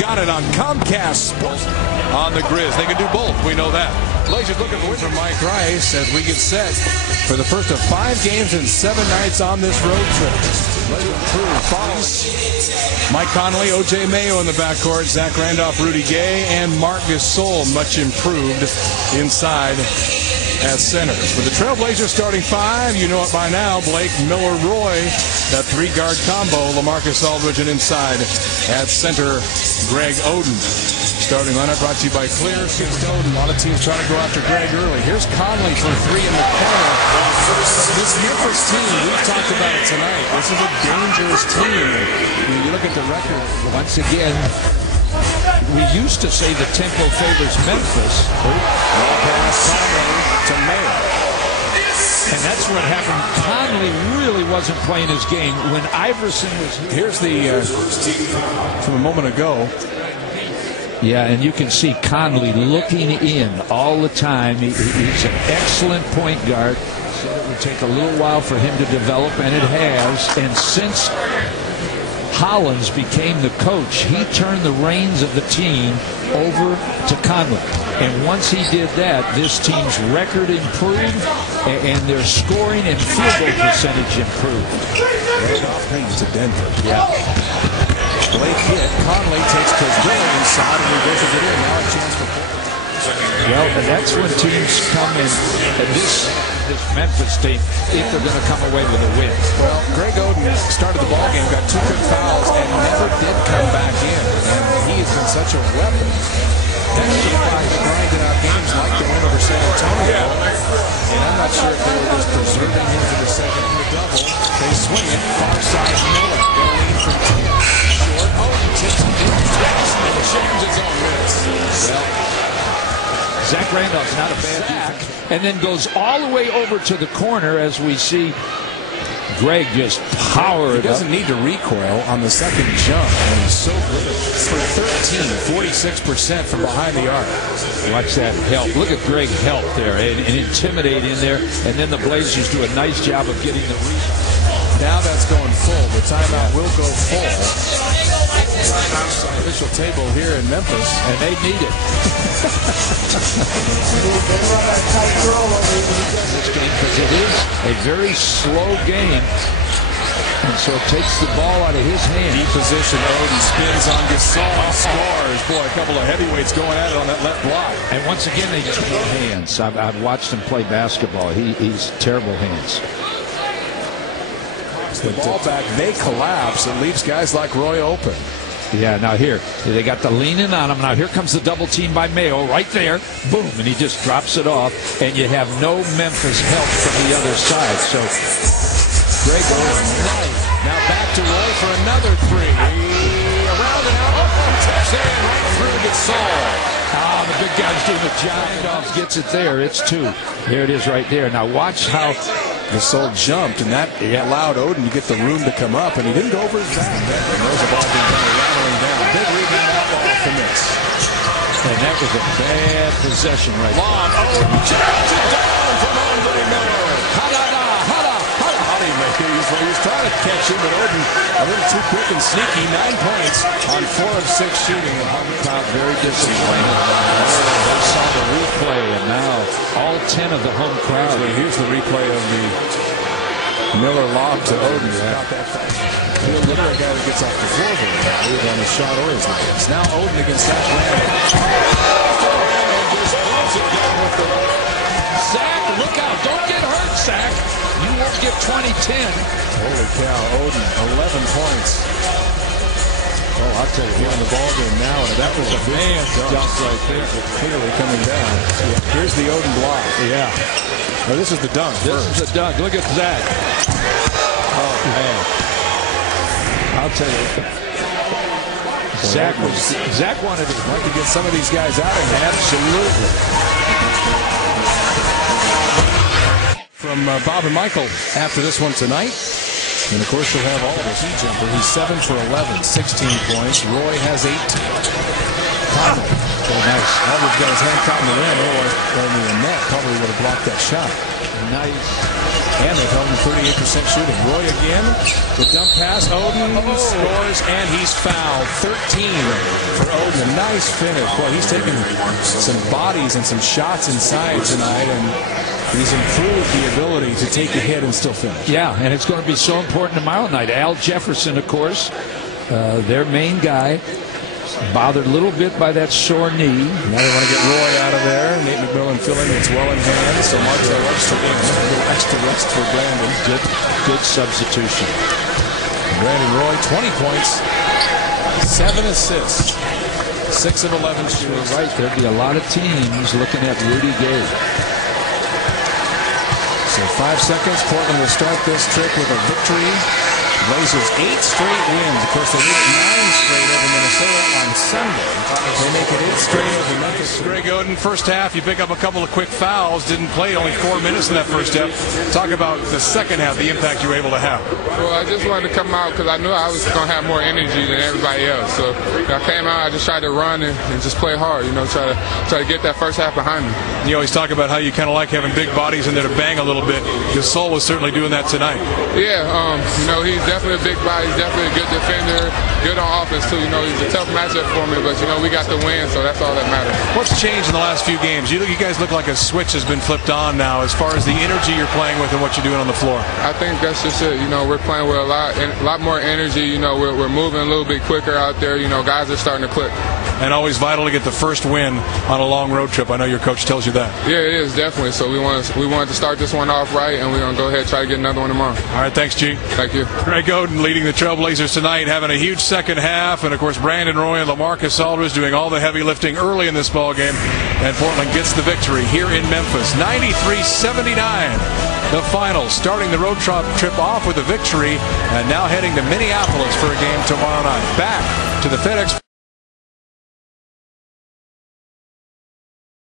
got it on Comcast Sports on the Grizz. They can do both. We know that. Blazers looking for from Mike Rice as we get set for the first of 5 games and 7 nights on this road trip. Mike Conley, O.J. Mayo in the backcourt, Zach Randolph, Rudy Gay, and Marc Gasol, much improved inside at center. With the Trailblazers starting 5, you know it by now, Blake, Miller, Roy, that 3-guard combo, LaMarcus Aldridge, and inside at center, Greg Oden. Starting lineup brought to you by Clear against Oden. A lot of teams trying to go after Greg early. Here's Conley for 3 in the corner. This Memphis team, we've talked about it tonight. This is a dangerous team. When you look at the record. Once again, we used to say the tempo favors Memphis. Ball pass Conley to Mayo. And that's what happened. Conley really wasn't playing his game when Iverson was here. Here's the, from a moment ago. Yeah, and you can see Conley looking in all the time. He's an excellent point guard. Said it would take a little while for him to develop, and it has. And since Hollins became the coach, he turned the reins of the team over to Conley. And once he did that, this team's record improved, and their scoring and field goal percentage improved. To Denver. Yeah. Blake hit. Conley takes Kuzma inside and reverses it in. Now a chance for. Well, and that's when teams come in. And this Memphis team, if they're going to come away with a win. Well, Greg Oden started the ball game, got 2 quick fouls, and never did come back in. And he has been such a weapon. Next to grinding out games like the win over San Antonio. And I'm not sure if they were just preserving him for the second and the double. They swing it far side Miller. They're leading from 10. Zach Randolph's not a bad defense. And then goes all the way over to the corner as we see Greg just power it up. He doesn't need to recoil on the second jump. And he's so good. For 46% from behind the arc. Watch that help. Look at Greg help there and intimidate in there. And then the Blazers do a nice job of getting the rebound. Now that's going full. The timeout will go full. Official table here in Memphis, and they need it. This game, because it is a very slow game, and so it takes the ball out of his hand. Deep position, Oden spins on Gasol, scores. Boy, a couple of heavyweights going at it on that left block. And once again, they use hands. I've watched him play basketball. He's terrible hands. The ball back, they collapse. It leaves guys like Roy open. Yeah, now here, they got the leaning on him. Now here comes the double team by Mayo right there. Boom, and he just drops it off. And you have no Memphis help from the other side. So, Greg Oden. Now back to Roy for another 3. Around and out. Taps in right through Gasol. Ah, the big guy's doing the job. Randolph gets it there. It's 2. Here it is right there. Now watch how Gasol jumped, and that allowed Oden to get the room to come up, and he didn't go over his back. And there's a ball being kind of rattling down. Big rebound off the miss. And that was a bad possession right there. Long, jams it down from Andre Miller. He was trying to catch him, but Oden a little too quick and sneaky. 9 points on 4 of 6 shooting. The home crowd very disappointed. They saw the replay, and now all 10 of the home crowd. Here's the replay of the Miller lob to Oden. He'll look at a guy that gets off the floor either on the shot or his legs. Now Oden against Zach Randolph. Zach, look out. Don't get hurt, Zach. You won't get 20-10. Holy cow, Oden, 11 points. Oh, I'll tell you, here in the ballgame now, and that was a man dunk right there, clearly coming down. Yeah. Here's the Oden block. Yeah. Now, this is the dunk. This is the dunk. Look at Zach. Oh, man. I'll tell you. Zach wanted to get some of these guys out of here. Absolutely. From Bob and Michael after this one tonight. And of course, you'll have all of us. Key jumper. He's 7 for 11, 16 points. Roy has 18. Conley. Oh, nice. Aldridge got his hand caught in the rim. Otherwise, in the net, probably would have blocked that shot. Nice. And they've held him 38% shooting. Roy again. The dump pass. Oden scores, and he's fouled. 13 for Oden. A nice finish. Boy, he's taken some bodies and some shots inside tonight, and he's improved the ability to take a hit and still finish. Yeah, and it's going to be so important tomorrow night. Al Jefferson, of course, their main guy, bothered a little bit by that sore knee. Now they want to get Roy out of there. Nate McMillan filling. It's well in hand. So Martel Webster in. A little extra rest for Brandon. Good substitution. Brandon Roy, 20 points, 7 assists, 6 of 11 shooting. Right, there'd be a lot of teams looking at Rudy Gay. So 5 seconds. Portland will start this trip with a victory. Blazers 8 straight wins. Of course, they won 9 straight over Minnesota on Sunday. They make it 8 straight over Memphis. Greg Oden, first half, you pick up a couple of quick fouls. Didn't play, only 4 minutes in that first half. Talk about the second half, the impact you were able to have. Well, I just wanted to come out because I knew I was going to have more energy than everybody else. So I came out, I just tried to run and just play hard, try to get that first half behind me. You always talk about how you kind of like having big bodies in there to bang a little bit. Gasol was certainly doing that tonight. Yeah, he's definitely a big body. He's definitely a good defender, good on offense too. He's a tough matchup for me, but we got the win, so that's all that matters. What's changed in the last few games? You guys look like a switch has been flipped on now as far as the energy you're playing with and what you're doing on the floor. I think that's just it. We're playing with a lot more energy. We're moving a little bit quicker out there. Guys are starting to click. And always vital to get the first win on a long road trip. I know your coach tells you that. Yeah, it is, definitely. So we wanted to start this one off right, and we're going to go ahead and try to get another one tomorrow. All right, thanks, G. Thank you. Greg Oden leading the Trailblazers tonight, having a huge second half. And, of course, Brandon Roy and LaMarcus Aldridge doing all the heavy lifting early in this ball game. And Portland gets the victory here in Memphis. 93-79, the finals. Starting the road trip off with a victory, and now heading to Minneapolis for a game tomorrow night. Back to the FedEx